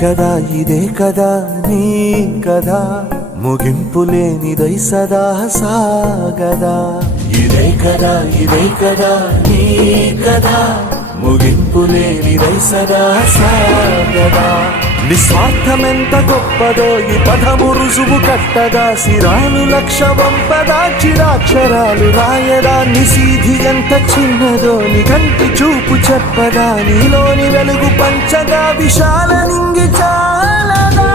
కదా ఇదే కదా నీ కదా ముగింపు లేనిదై సదా సాగదా ఇదే కదా నీ కదా ముగింపు లేనిదై సదా సాగదా నిస్వార్థమెంత గొప్పదో ఈ పదము రుజువు కట్టదా సిరాలు లక్ష వంపదా చిరాక్షరాలు రాయదా నిశీధి ఎంత చిన్నదో నీ కంటి చూపు చెప్పదా నీలోని వెలుగు పంచగా విశాల నింగి చాలదా